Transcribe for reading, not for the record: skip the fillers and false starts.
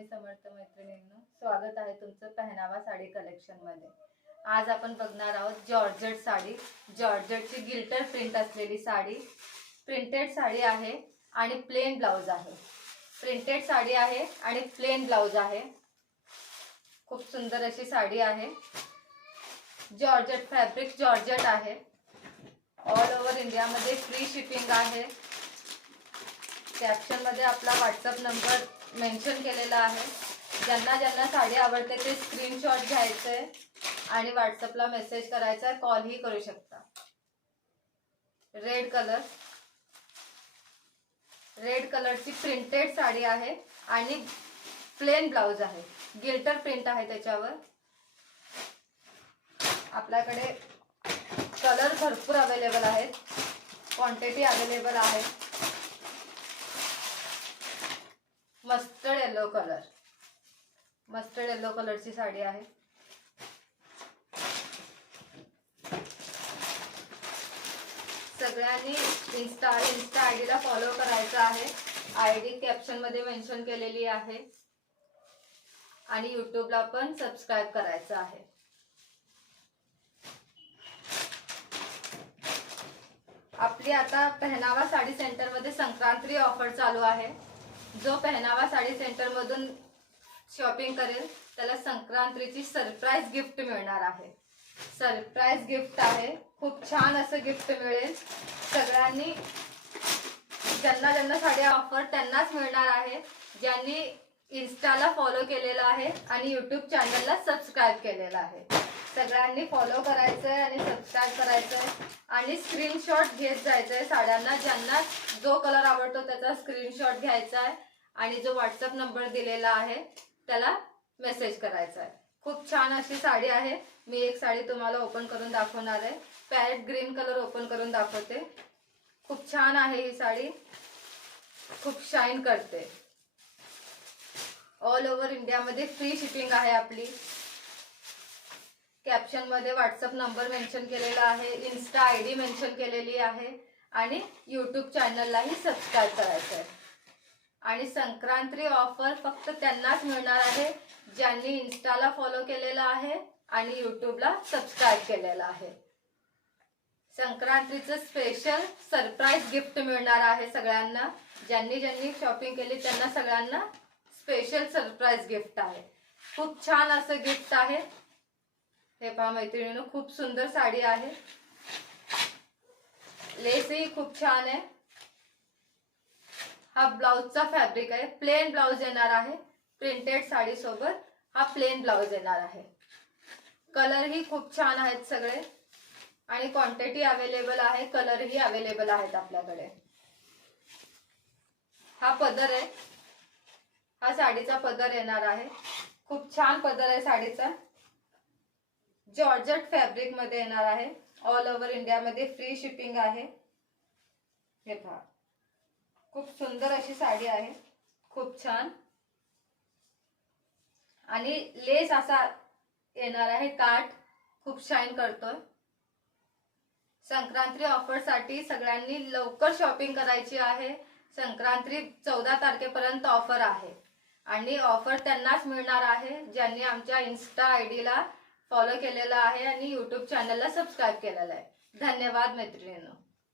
स्वामी समर्थ मैत्रिणींनो, स्वागत आहे तुमचं पहनावा साडी कलेक्शन मध्ये। आज आपण बघणार आहोत जॉर्जेट साडी। जॉर्जेटची गिल्टर प्रिंट असलेली साडी, प्रिंटेड साडी आहे आणि प्लेन ब्लाउज आहे। प्रिंटेड साडी आहे आणि प्लेन ब्लाउज आहे। खूप सुंदर अशी साडी आहे। जॉर्जेट फॅब्रिक जॉर्जेट आहे। ऑल ओव्हर इंडिया मध्ये फ्री शिपिंग आहे। कॅप्शन मध्ये आपला व्हॉट्सअप नंबर मेंशन केलेला आहे। ज्यांना ज्यांना साडी आवडते ते स्क्रीनशॉट घ्यायचे आणि व्हॉट्सअपला मेसेज करायचा, कॉल ही करू शकता। रेड कलरची प्रिंटेड साडी आहे आणि प्लेन ब्लाउज आहे। गिल्टर प्रिंट आहे त्याच्यावर। आपल्याकडे कलर भरपूर अवेलेबल आहेत, क्वांटिटी अवेलेबल आहे। मस्टर्ड येलो कलरची साडी आहे। सगळ्यांनी इंस्टा आयडीला फॉलो करायचं आहे। आयडी कॅप्शन मध्ये मेंशन केलेली आहे आणि यूट्यूबला पण सबस्क्राइब करायचं आहे। आपली आता पहनावा साडी सेंटर मध्ये संक्रांती ऑफर चालू आहे। जो पहनावा साडी सेंटर मधून शॉपिंग करेल त्याला संक्रांतीची सरप्राइज गिफ्ट मिळणार आहे। सरप्राइज गिफ्ट आहे, खूप छान असं गिफ्ट मिळेल। सगळ्यांनी ज्यांना ज्यांना साडी ऑफर त्यांनाच मिळणार आहे, ज्यांनी इन्स्टाला फॉलो केलेला आहे आणि यूट्यूब चॅनलला सबस्क्राइब केलेला आहे। सगळ्यांनी फॉलो करायचंय आणि सबस्क्राइब करायचंय आणि स्क्रीनशॉट घेत जायचंय साड्यांना। ज्यांना जो कलर आवडतो त्याचा स्क्रीनशॉट घ्यायचा आहे आणि जो व्हॉट्सअप नंबर दिलेला आहे त्याला मेसेज करायचा आहे। खूप छान अशी साडी आहे। मी एक साडी तुम्हाला ओपन करून दाखवणार आहे। पॅरेट ग्रीन कलर ओपन करून दाखवते। खूप छान आहे ही साडी, खूप शाईन करते। ऑल ओव्हर इंडिया मध्ये फ्री शिपिंग आहे आपली। कॅप्शन मध्ये व्हॉट्सअप नंबर मेंशन केलेला आहे, इन्स्टा आयडी मेंशन केलेली आहे आणि यूट्यूब चॅनललाही सबस्क्राइब करायचं आहे। आणि संक्रांती ऑफर फक्त त्यांनाच मिळणार आहे ज्यांनी इन्स्टाला फॉलो केलेला आहे आणि यूट्यूबला सबस्क्राइब केलेला आहे। संक्रांतीचं स्पेशल सरप्राइज गिफ्ट मिळणार आहे सगळ्यांना। ज्यांनी ज्यांनी शॉपिंग केली त्यांना सगळ्यांना स्पेशल सरप्राइज गिफ्ट आहे। खूप छान असं गिफ्ट आहे। हे पहा मैत्रिणींनो, खूप सुंदर साडी आहे। लेसही खूप छान आहे। हा ब्लाउजचा फॅब्रिक आहे, प्लेन ब्लाउज येणार आहे। प्रिंटेड साडी सोबत हा प्लेन ब्लाउज येणार आहे। कलर ही खूप छान आहेत सगळे आणि क्वांटिटी अवेलेबल आहे, कलर ही अवेलेबल आहेत आपल्याकडे। हा पदर आहे, हा साडीचा पदर येणार आहे। खूप छान पदर आहे साडीचा। जॉर्जेट फॅब्रिक मध्ये येणार आहे। ऑल ओव्हर इंडिया मध्ये फ्री शिपिंग आहे। हे पहा, खूप सुंदर अशी साडी आहे, खूप छान। आणि लेस असा येणार आहे, काठ खूप शाईन करतोय। संक्रांती ऑफर साठी सगळ्यांनी लवकर शॉपिंग करायची आहे। संक्रांती 14 तारखेपर्यंत ऑफर आहे आणि ऑफर त्यांनाच मिळणार आहे ज्यांनी आमच्या इन्स्टा आयडीला फॉलो केलेला आहे आणि यूट्यूब चॅनलला सबस्क्राइब केलेला आहे। धन्यवाद मैत्रिणींनो।